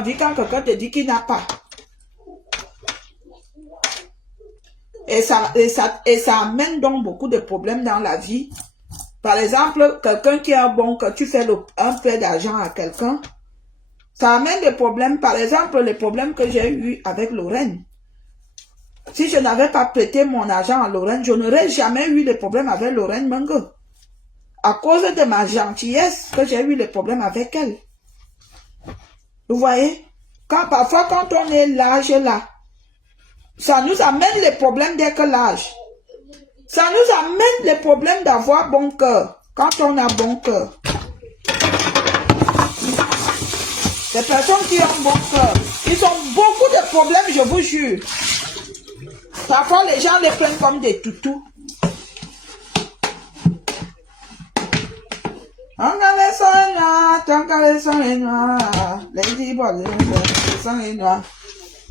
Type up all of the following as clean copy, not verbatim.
vie quand quelqu'un te dit qu'il n'a pas. Et ça amène donc beaucoup de problèmes dans la vie. Par exemple, quelqu'un qui a bon, que tu fais un peu d'argent à quelqu'un, ça amène des problèmes. Par exemple, les problèmes que j'ai eu avec Lorraine. Si je n'avais pas prêté mon argent à Lorraine, je n'aurais jamais eu de problème avec Lorraine Mengo. À cause de ma gentillesse que j'ai eu les problèmes avec elle. Vous voyez? Parfois, quand on est l'âge là, ça nous amène les problèmes dès que l'âge. Ça nous amène les problèmes d'avoir bon cœur. Quand on a bon cœur. Les personnes qui ont bon cœur, ils ont beaucoup de problèmes, je vous jure. Parfois, les gens les prennent comme des toutous.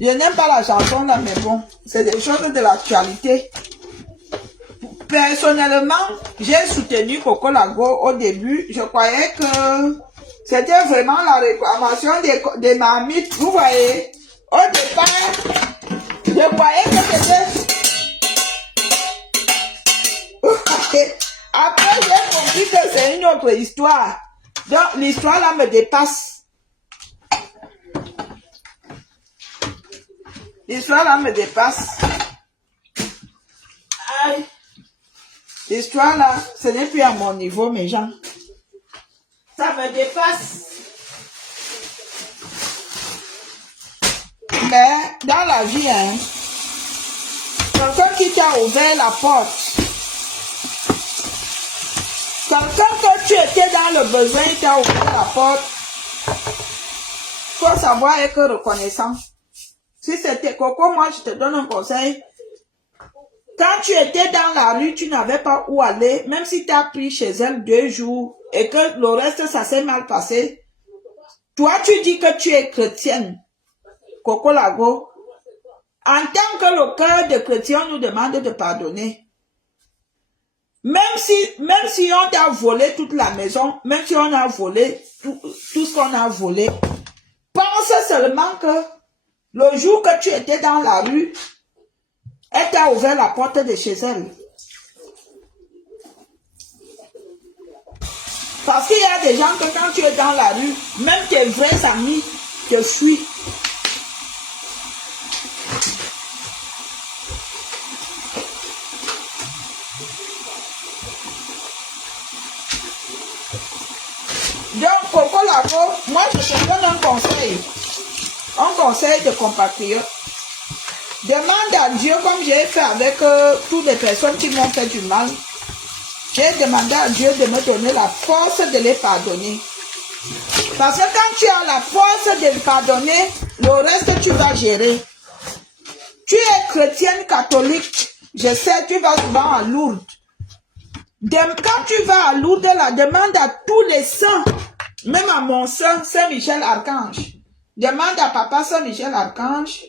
Je n'aime pas la chanson là, mais bon, c'est des choses de l'actualité. Personnellement, j'ai soutenu Coco Lago au début. Je croyais que c'était vraiment la réclamation des marmites. Vous voyez, au départ, je croyais que c'était... Après, j'ai compris que c'est une autre histoire. Donc, l'histoire là me dépasse. L'histoire là me dépasse. Aïe. L'histoire là, ce n'est plus à mon niveau, mes gens. Ça me dépasse. Mais, dans la vie, hein, quelqu'un qui t'a ouvert la porte, quelqu'un que tu étais dans le besoin, il t'a ouvert la porte, faut savoir être reconnaissant. Si c'était Coco, moi je te donne un conseil. Quand tu étais dans la rue, tu n'avais pas où aller, même si tu as pris chez elle 2 jours et que le reste, ça s'est mal passé. Toi, tu dis que tu es chrétienne, Coco Lago. En tant que le cœur de chrétien nous demande de pardonner. Même si on t'a volé toute la maison, même si on a volé tout ce qu'on a volé, pense seulement que le jour que tu étais dans la rue, elle t'a ouvert la porte de chez elle. Parce qu'il y a des gens que quand tu es dans la rue, même tes vrais amis te fuient. Donc, Coco Lago, moi je te donne un conseil de compatriote. Demande à Dieu, comme j'ai fait avec toutes les personnes qui m'ont fait du mal. J'ai demandé à Dieu de me donner la force de les pardonner. Parce que quand tu as la force de les pardonner, le reste tu vas gérer. Tu es chrétienne catholique, je sais, tu vas souvent à Lourdes. Quand tu vas à Lourdes, la demande à tous les saints, même à mon saint, Saint Michel Archange. Demande à papa Saint Michel Archange.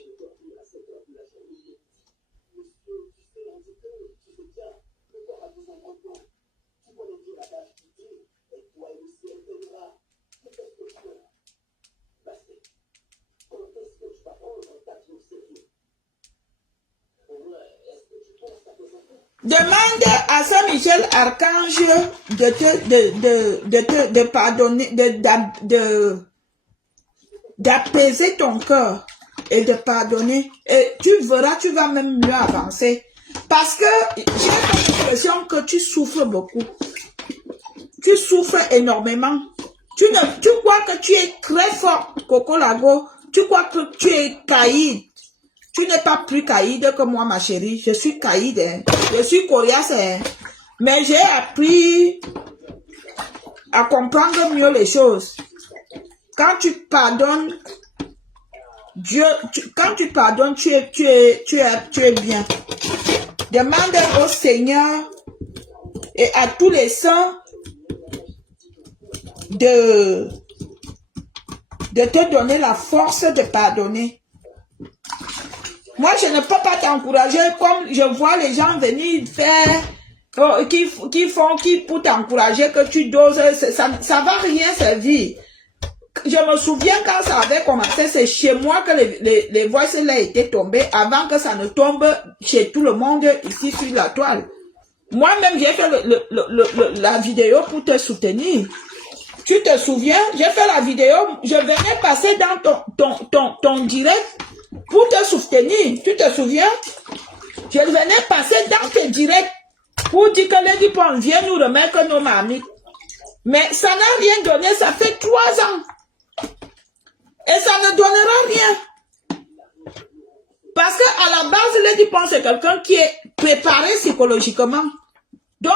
Demande à Saint Michel Archange de pardonner, d'apaiser ton cœur et de pardonner. Et tu verras, tu vas même mieux avancer. Parce que j'ai l'impression que tu souffres beaucoup. Tu souffres énormément. Tu crois que tu es très fort, Coco Lago. Tu crois que tu es caïd. Tu n'es pas plus caïd que moi, ma chérie. Je suis caïd, hein. Je suis coriace, hein. Mais j'ai appris à comprendre mieux les choses. Quand tu pardonnes, quand tu pardonnes, tu es bien. Demande au Seigneur et à tous les saints de te donner la force de pardonner. Moi, je ne peux pas t'encourager comme je vois les gens venir faire, qui pour t'encourager que tu doses, ça va rien servir. je me souviens quand ça avait commencé, c'est chez moi que les voices là étaient tombées avant que ça ne tombe chez tout le monde ici sur la toile. Moi-même, j'ai fait la vidéo pour te soutenir. Tu te souviens? J'ai fait la vidéo, je venais passer dans ton direct pour te soutenir. Tu te souviens? Je venais passer dans tes directs pour dire que Lady Pon vient nous remettre nos mamies. Mais ça n'a rien donné, ça fait 3 ans. Et ça ne donnera rien. Parce qu'à la base, Lady Pon, c'est quelqu'un qui est préparé psychologiquement. Donc,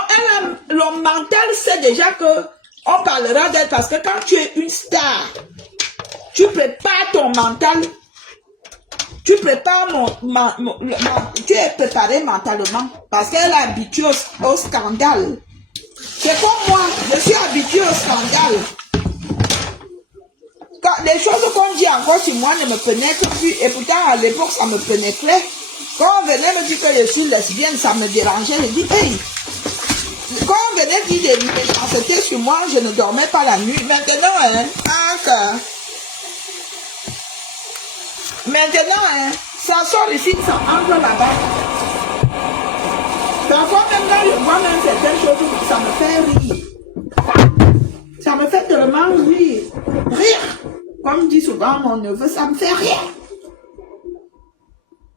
le mental sait déjà que on parlera d'elle parce que quand tu es une star, tu prépares ton mental. Tu prépares tu es préparé mentalement parce qu'elle est habituée au scandale. C'est comme moi, je suis habituée au scandale. Quand les choses qu'on dit encore sur moi ne me pénètrent plus, et pourtant à l'époque ça me pénétrait. Quand on venait me dire que je suis lesbienne, ça me dérangeait. Je dis, hey, quand on venait dire des méchancetés sur moi, je ne dormais pas la nuit. Maintenant, hein, maintenant, ça sort ici, ça entre là-bas. Parfois, même quand je vois même certaines choses, ça me fait rire. Ça me fait tellement rire. Rire. Comme dit souvent mon neveu, ça me fait rire.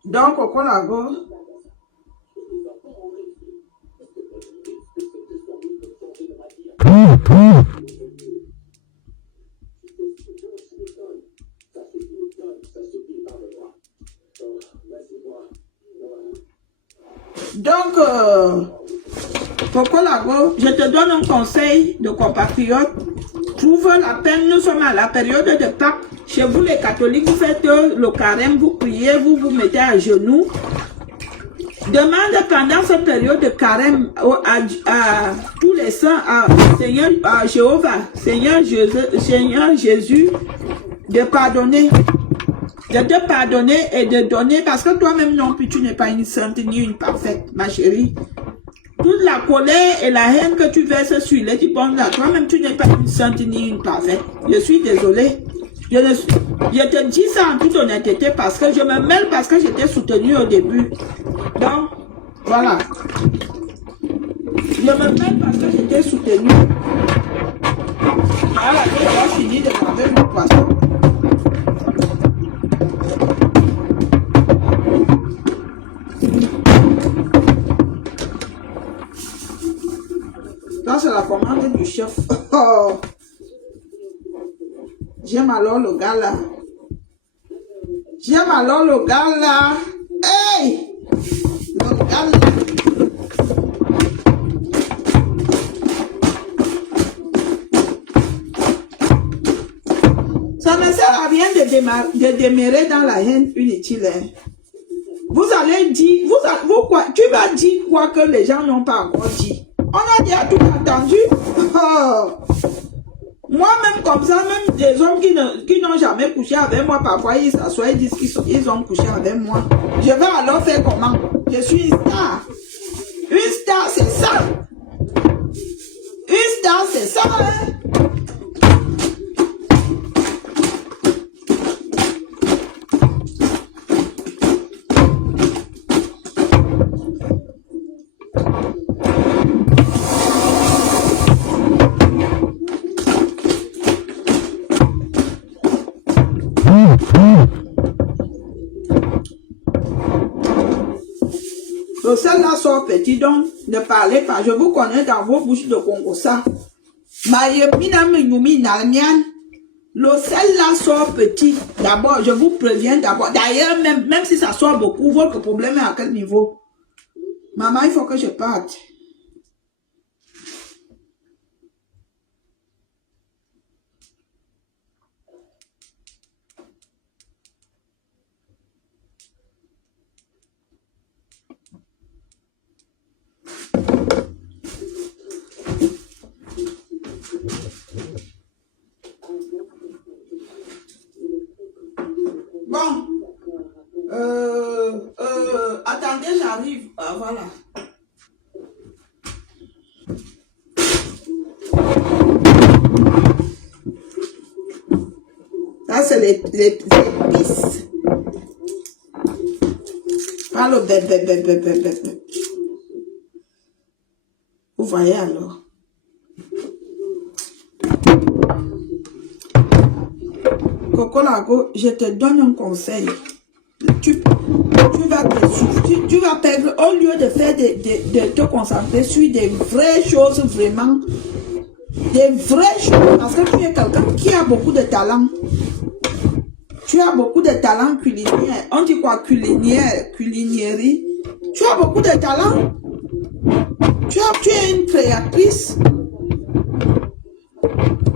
Donc, au Colago, Cocolago, je te donne un conseil de compatriote. Trouve la peine, nous sommes à la période de Pâques. Chez vous les catholiques, vous faites le carême, vous priez, vous vous mettez à genoux. Demande pendant cette période de carême à tous les saints, Seigneur, à Jéhovah, Seigneur Jésus, de pardonner. De te pardonner et de donner, parce que toi-même non plus, tu n'es pas une sainte ni une parfaite, ma chérie. Toute la colère et la haine que tu verses sur les Dipon là, toi-même tu n'es pas une sainte ni une parfaite. Je suis désolée. Je te dis ça en toute honnêteté parce que je me mêle parce que j'étais soutenue au début. Donc, voilà. Je me mêle parce que j'étais soutenue. Voilà, j'ai fini de laver mon poisson. Ça, c'est la commande du chef. Oh. J'aime alors le gars là. J'aime alors le gars là. Hey! Le gars là. Ça ne sert à rien de demeurer dans la haine inutile. Hein. Vous allez dire, tu vas dire quoi que les gens n'ont pas encore dit. On a déjà tout entendu. Oh. Moi-même comme ça, même des hommes qui n'ont jamais couché avec moi, parfois ils s'assoient et disent qu'ils ont couché avec moi. Je vais alors faire comment? Je suis une star. Une star, c'est ça. Une star, c'est ça. Hein? Le sel là sort petit, donc ne parlez pas. Je vous connais dans vos bouches de Congo ça. Le sel là sort petit. D'abord, je vous préviens d'abord. D'ailleurs, même si ça sort beaucoup, votre problème est à quel niveau? Maman, il faut que je parte. Bon, attendez, j'arrive. Ah, voilà. Là, c'est les épices. Pas le bébé. Vous voyez alors. Coco Lago, je te donne un conseil. Tu vas perdre, au lieu de faire de te concentrer sur des vraies choses, vraiment, des vraies choses, parce que tu es quelqu'un qui a beaucoup de talent. Tu as beaucoup de talent culinaire. On dit quoi? Culinierie. Tu as beaucoup de talent. Tu es une créatrice.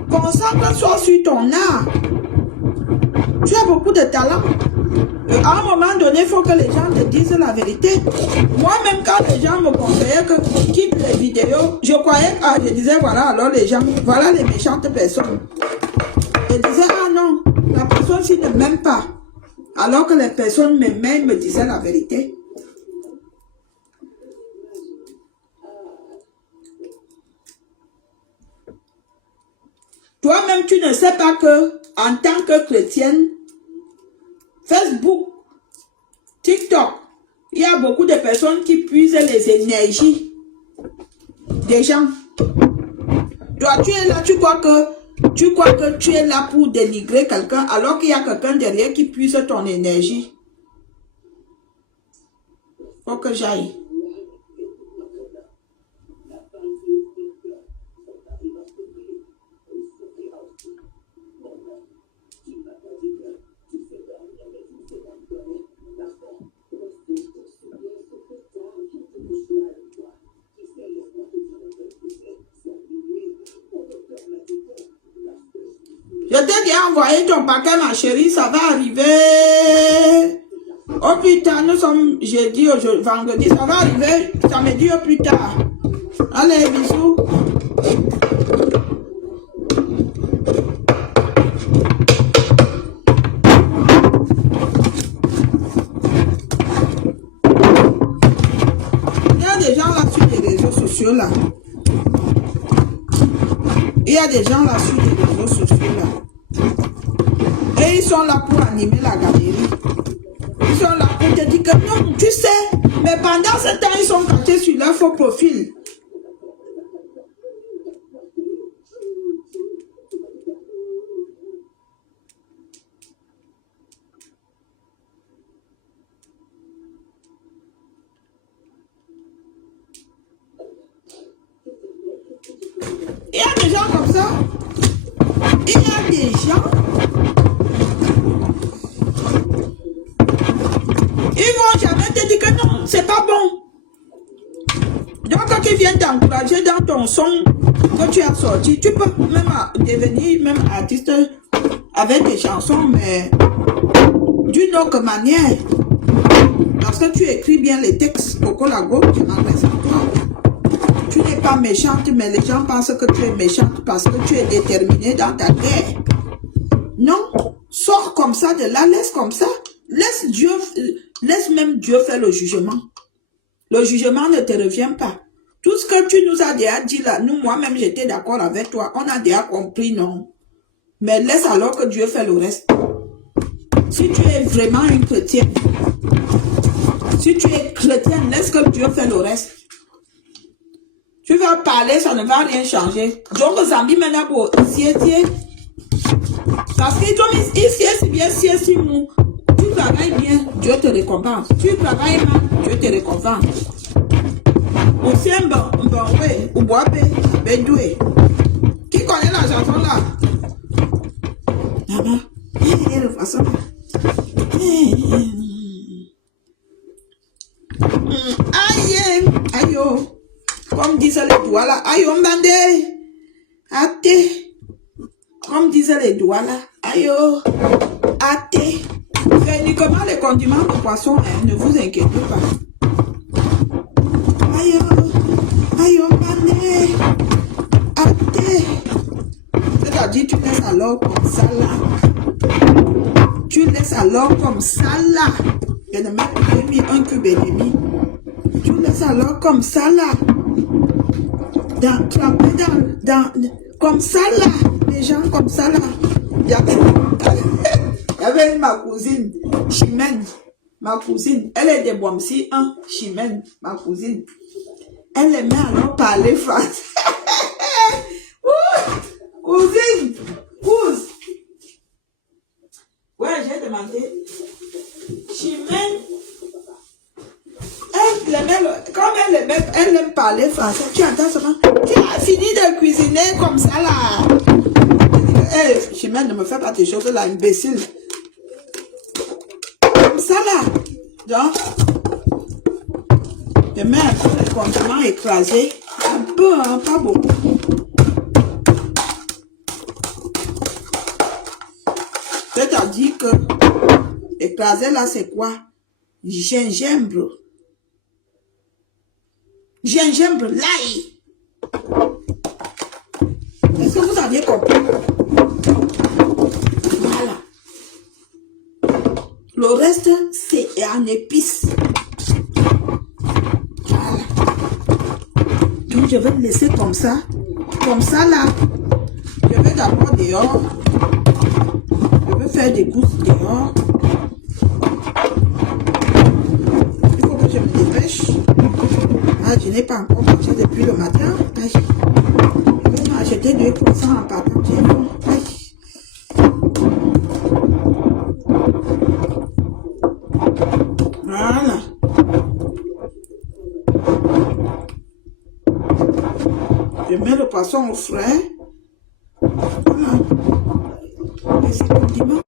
Concentre-toi sur ton art. Tu as beaucoup de talent. À un moment donné, il faut que les gens te disent la vérité. Moi-même, quand les gens me conseillaient que quitte les vidéos, je croyais, je disais, voilà, alors les gens, voilà les méchantes personnes. Je disais, ah non, la personne s'il ne m'aime pas. Alors que les personnes m'aimaient, me disaient la vérité. Toi-même, tu ne sais pas que, en tant que chrétienne, Facebook, TikTok, il y a beaucoup de personnes qui puisent les énergies des gens. Toi, tu es là, tu crois que tu es là pour dénigrer quelqu'un, alors qu'il y a quelqu'un derrière qui puise ton énergie. Faut que j'aille. Je t'ai déjà envoyé ton paquet, ma chérie, ça va arriver. Au plus tard, nous sommes jeudi, vendredi, ça va arriver samedi au plus tard. Allez, bisous. Il y a des gens là sur les réseaux sociaux là. Il y a des gens là sur les réseaux sociaux là. Et ils sont là pour animer la galerie. Ils sont là pour te dire que non, tu sais, mais pendant ce temps, ils sont cachés sur leur faux profil. Il y a des gens comme ça. Il y a des gens. Ils vont jamais te dire que non, c'est pas bon. Donc quand ils viennent t'encourager dans ton son que tu as sorti, tu peux même devenir même artiste avec des chansons, mais d'une autre manière. Parce que tu écris bien les textes au Colago, tu m'adresses à toi. Tu n'es pas méchante, mais les gens pensent que tu es méchante parce que tu es déterminée dans ta guerre. Non, sors comme ça de là, laisse comme ça. Laisse même Dieu faire le jugement. Le jugement ne te revient pas. Tout ce que tu nous as déjà dit là, nous, moi-même, j'étais d'accord avec toi. On a déjà compris, non. Mais laisse alors que Dieu fait le reste. Si tu es vraiment une chrétienne, si tu es chrétienne, laisse que Dieu fait le reste. Tu vas parler, ça ne va rien changer. Donc, Zambi maintenant pour ici, parce qu'ils ont mis ici, c'est bien, si mou. Tu travailles bien, Dieu te récompense. Tu travailles mal, Dieu te récompense. Aussi un bon, ou boabé, bédoué. Qui connaît la chanson là? Là-bas. De façon. Aïe, aïe, comme disaient les doigts là. Aïe, on bandé. Athée. Comme disaient les doigts là. Aïe, athée. C'est uniquement les condiments de poisson, hein, ne vous inquiétez pas. Aïe, aïe, on bandé. Athée. C'est-à-dire, tu laisses alors comme ça là. Tu laisses alors comme ça là. Je ne mets pas mis un cube et demi. Tu laisses alors comme ça là. Comme ça là. Les gens comme ça là. j'appelle ma cousine Chimène. Ma cousine, elle est de Boamsi 1, Chimène, ma cousine. Elle aimait alors parler français. Cousine, cousine. Ouais, j'ai demandé. Chimène, comme elle aime parler français, tu entends seulement, tu as fini de cuisiner comme ça là. Hey, Chimène, ne me fais pas tes choses là, imbécile. Comme ça là. Donc, je mets un peu de condiment écrasé. Un peu, hein, pas beaucoup. C'est-à-dire que écrasé là, c'est quoi? Gingembre. Gingembre, l'ail. Est-ce que vous aviez compris? Voilà. Le reste, c'est en épices. Voilà. Donc, je vais le laisser comme ça. Comme ça, là. Je vais d'abord dehors. Je vais faire des gousses dehors. Il faut que je me dépêche. Ah, je n'ai pas encore mangé depuis le matin. Aïe. Je vais m'acheter 2% en partant. Aïe. Voilà. Je mets le poisson au frais. Voilà. Et c'est condiment.